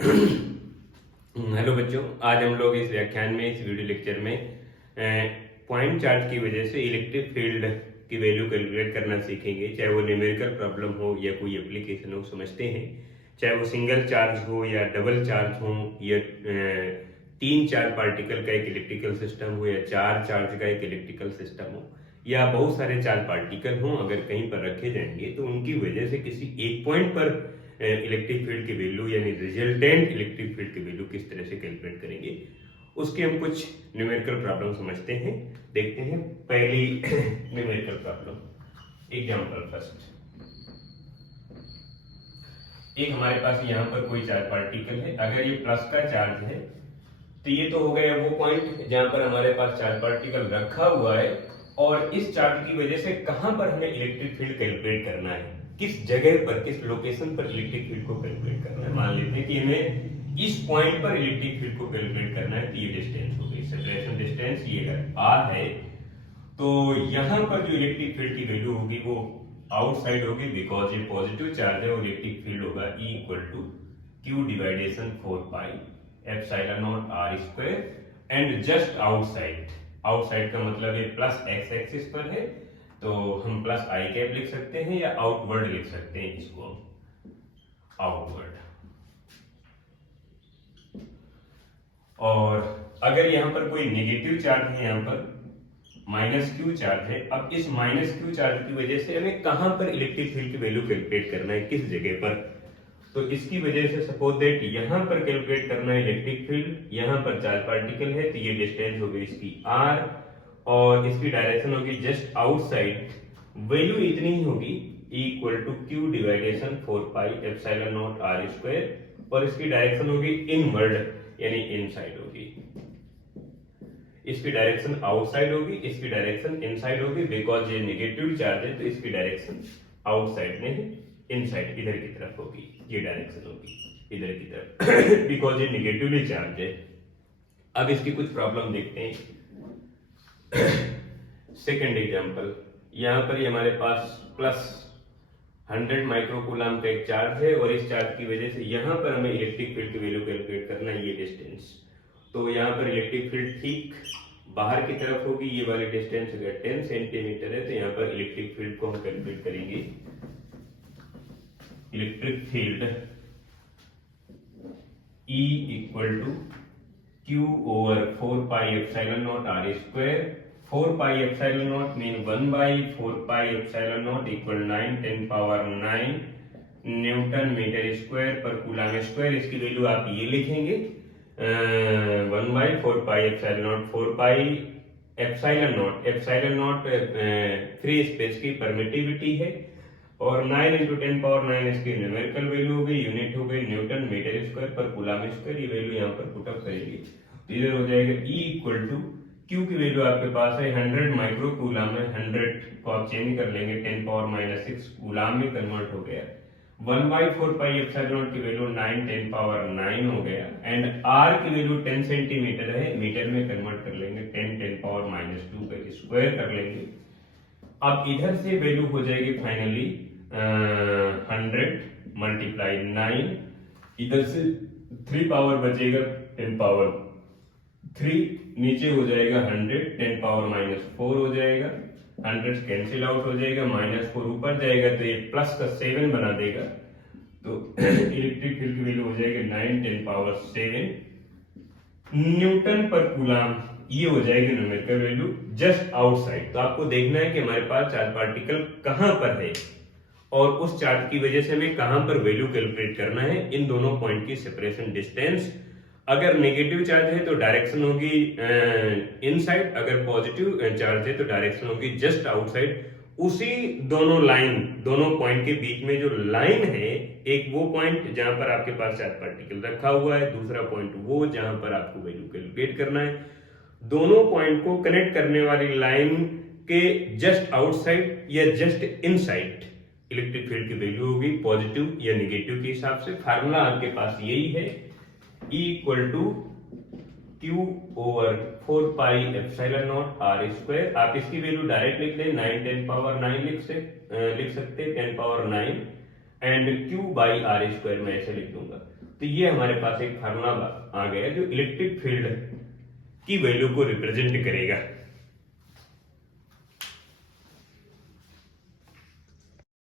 Hello बच्चों, आज हम लोग इस व्याख्यान में इस वीडियो लेक्चर में पॉइंट चार्ज की वजह से इलेक्ट्रिक फील्ड की वैल्यू कैलकुलेट करना सीखेंगे। चाहे वो न्यूमेरिकल प्रॉब्लम हो या कोई एप्लीकेशन हो, समझते हैं। चाहे वो सिंगल चार्ज हो या डबल चार्ज हो या तीन चार पार्टिकल का एक इलेक्ट्रिकल सिस्टम हो या चार चार्ज का एक इलेक्ट्रिकल सिस्टम हो या बहुत सारे चार पार्टिकल हों, अगर कहीं पर रखे जाएंगे तो उनकी वजह से किसी एक पॉइंट पर इलेक्ट्रिक फील्ड की वैल्यू यानी रिजल्टेंट इलेक्ट्रिक फील्ड की वैल्यू किस तरह से कैलकुलेट करेंगे, उसके हम कुछ न्यूमेरिकल प्रॉब्लम समझते हैं। देखते हैं पहली न्यूमेरिकल प्रॉब्लम। Example first. एक हमारे पास यहाँ पर कोई चार्ज पार्टिकल है। अगर ये प्लस का चार्ज है तो ये तो हो गया वो पॉइंट जहां पर हमारे पास चार्ज पार्टिकल रखा हुआ है, और इस चार्ज की वजह से कहां पर हमें इलेक्ट्रिक फील्ड कैलकुलेट करना है, किस जगह पर, किस लोकेशन पर इलेक्ट्रिक फील्ड को कैलकुलेट करना है। मान लेते हैं कि हमें इस पॉइंट पर इलेक्ट्रिक फील्ड को कैलकुलेट करना है, तो ये डिस्टेंस हो गई सेपरेशन डिस्टेंस। ये अगर आर है तो यहां पर जो इलेक्ट्रिक फील्ड की वैल्यू होगी वो आउटसाइड होगी, बिकॉज ये पॉजिटिव चार्ज है और इलेक्ट्रिक फील्ड होगा E equal to Q division 4 pi epsilon naught R square. And just outside, outside का मतलब ये प्लस एक्स एक्सिस पर है, तो हम प्लस आई कैप लिख सकते हैं या आउटवर्ड लिख सकते हैं इसको, आउटवर्ड। और अगर यहां पर कोई नेगेटिव चार्ज है, यहां पर माइनस क्यू चार्ज है, अब इस माइनस क्यू चार्ज की वजह से हमें कहां पर इलेक्ट्रिक फील्ड की वैल्यू कैलकुलेट करना है, किस जगह पर। तो इसकी वजह से सपोज दैट यहां पर कैलकुलेट करना है इलेक्ट्रिक फील्ड, यहां पर चार्ज पार्टिकल है, तो ये डिस्टेंस होगी इसकी r और इसकी डायरेक्शन होगी जस्ट आउटसाइड। वैल्यू इतनी ही होगी E equal to Q division 4 pi epsilon naught R square, और इसकी डायरेक्शन होगी इनवर्ड यानी इनसाइड होगी। इसकी डायरेक्शन आउटसाइड होगी, इसकी डायरेक्शन इनसाइड होगी, बिकॉज ये नेगेटिव चार्ज है तो इसकी डायरेक्शन आउटसाइड नहीं इनसाइड, इधर की तरफ होगी। ये डायरेक्शन होगी इधर की तरफ बिकॉज ये नेगेटिवली चार्ज है। अब इसकी कुछ प्रॉब्लम देखते हैं। सेकेंड एग्जांपल, यहां पर ये हमारे पास प्लस 100 माइक्रोकूलम का एक चार्ज है, और इस चार्ज की वजह से यहां पर हमें इलेक्ट्रिक फील्ड की वैल्यू कैलकुलेट करना है, ये डिस्टेंस। तो यहाँ पर इलेक्ट्रिक फील्ड ठीक बाहर की तरफ होगी, ये वाली डिस्टेंस अगर 10 सेंटीमीटर है तो यहाँ पर इलेक्ट्रिक फील्ड को हम कैलकुलेट करेंगे। Electric field E equal to Q over 4 pi epsilon naught R square. 4 pi epsilon naught mean 1 by 4 pi epsilon naught equal 9 10 power 9 newton metre square पर कूलम स्क्वायर। इसकी value आप ये लिखेंगे 1 by 4 pi epsilon naught, 4 pi epsilon naught free space की permittivity है, और 9 into 10 power 9 इसकी numerical value हो गई, यूनिट हो गई न्यूटन मीटर स्क्वायर पर कूलम स्क्वायर। ये वैल्यू यहाँ पर पुट अप करेंगे तो इधर हो जाएगा E इक्वल टू Q की वैल्यू आपके पास है 100 माइक्रो कूलम है, 100 को आप चेंज कर लेंगे 10 पावर माइनस 6 कूलम में कन्वर्ट हो गया। 1 बाई 4 पाई एप्सिलॉन नॉट की वैल्यू 9 10 पावर 9 हो गया, एंड R की वैल्यू 10 सेंटीमीटर है, मीटर में कन्वर्ट कर लेंगे 10 10 पावर माइनस 2 का स्क्वायर कर लेंगे। अब इधर से वैल्यू हो जाएगी फाइनली 100 मल्टीप्लाई 9, इधर से 3 पावर बचेगा 10 पावर 3, नीचे हो जाएगा 100 10 पावर माइनस 4 हो जाएगा, 100 कैंसिल आउट हो जाएगा, माइनस 4 ऊपर जाएगा तो ये प्लस का 7 बना देगा, तो इलेक्ट्रिक फील्ड की वैल्यू हो जाएगी 9 10 पावर 7 न्यूटन पर कूलम। ये हो जाएगी न्यूमेरिकल वैल्यू जस्ट आउटसाइड। तो आपको देखना है कि हमारे पास चार्ज पार्टिकल कहां पर है और उस चार्ज की वजह से हमें कहां पर वैल्यू कैलकुलेट करना है, इन दोनों पॉइंट की सेपरेशन डिस्टेंस। अगर नेगेटिव चार्ज है तो डायरेक्शन होगी इनसाइड, अगर पॉजिटिव चार्ज है तो डायरेक्शन होगी जस्ट आउटसाइड। उसी दोनों लाइन, दोनों पॉइंट के बीच में जो लाइन है, एक वो पॉइंट जहां पर आपके पास चार्ज पार्टिकल रखा हुआ है, दूसरा पॉइंट वो जहां पर आपको वैल्यू कैलकुलेट करना है। दोनों पॉइंट को कनेक्ट करने वाली लाइन के जस्ट आउटसाइड या जस्ट इनसाइड इलेक्ट्रिक फील्ड की वैल्यू होगी पॉजिटिव या नेगेटिव के हिसाब से। फार्मूला आपके पास यही है, E equal to Q over 4 pi epsilon naught R square. आप इसकी वैल्यू डायरेक्ट लिख लें, 9 10 पावर 9 लिख सकते 10 power 9 and Q by R square मैं ऐसे लिख दूंगा। तो ये हमारे पास एक फार्मूला आ गया जो इलेक्ट्रिक फील्ड की वैल्यू को रिप्रेजेंट करेगा।